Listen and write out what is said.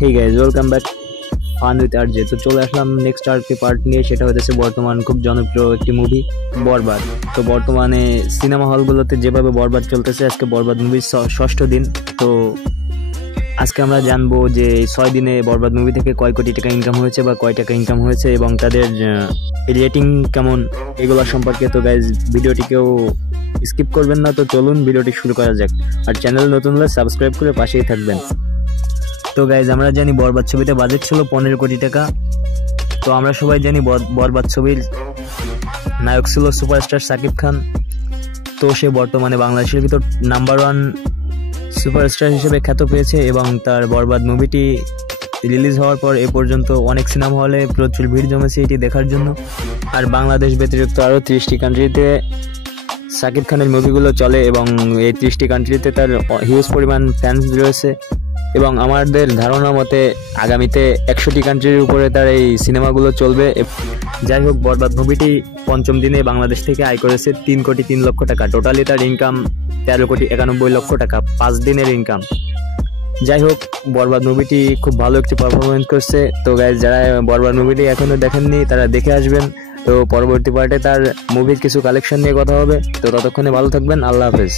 Hey guys, welcome back fun with RJ. তো চলে আসলাম next আরকে part নিয়ে। সেটা হচ্ছে বর্তমান খুব জনপ্রিয় একটি মুভি বরবাদ। তো বর্তমানে সিনেমা হলগুলোতে যেভাবে বরবাদ চলতেছে, আজকে বরবাদ মুভির ষষ্ঠ দিন। তো আজকে আমরা জানবো যে 6 দিনে বরবাদ মুভি থেকে কয় কোটি টাকা ইনকাম হয়েছে বা কয় টাকা ইনকাম হয়েছে এবং তাদের রেটিং কেমন, এগুলো সম্পর্কে। তো গাইজ, ভিডিওটিকেও স্কিপ করবেন না। তো চলুন ভিডিওটি শুরু করা যাক। আর চ্যানেল নতুন হলে সাবস্ক্রাইব করে পাশেই থাকবেন। তো গাইজ, আমরা জানি বরবাদ ছবিতে বাজেট ছিল 15 কোটি টাকা। তো আমরা সবাই জানি বরবাদ ছবির নায়ক ছিল সুপারস্টার সাকিব খান। তো সে বর্তমানে বাংলাদেশের ভিতর নাম্বার 1 সুপারস্টার হিসেবে খ্যাত পেয়েছে এবং তার বরবাদ মুভিটি রিলিজ হওয়ার পর এ পর্যন্ত অনেক সিনেমা হলে প্রচুর ভিড় জমেছে এটি দেখার জন্য। আর বাংলাদেশ ব্যতিরিক্ত আরও 30টি কান্ট্রিতে সাকিব খানের মুভিগুলো চলে এবং এই 30টি কান্ট্রিতে তার হিউজ পরিমাণ ফ্যান্স রয়েছে। এবং আমাদের ধারণা মতে আগামীতে 100টি কান্ট্রির উপরে তার এই সিনেমাগুলো চলবে। যাই হোক, বরবাদ মুভিটি পঞ্চম দিনে বাংলাদেশ থেকে আয় করেছে 3 কোটি 3 লক্ষ টাকা। টোটালি তার ইনকাম 13 কোটি 91 লক্ষ টাকা, 5 দিনের ইনকাম। যাই হোক, বরবাদ মুভিটি খুব ভালো একটি পারফরমেন্স করছে। তো গাইজ, যারা বরবাদ মুভিটি এখনও দেখেননি তারা দেখে আসবেন। তো পরবর্তী পার্টে তার মুভির কিছু কালেকশন নিয়ে কথা হবে। তো ততক্ষণে ভালো থাকবেন। আল্লাহ হাফেজ।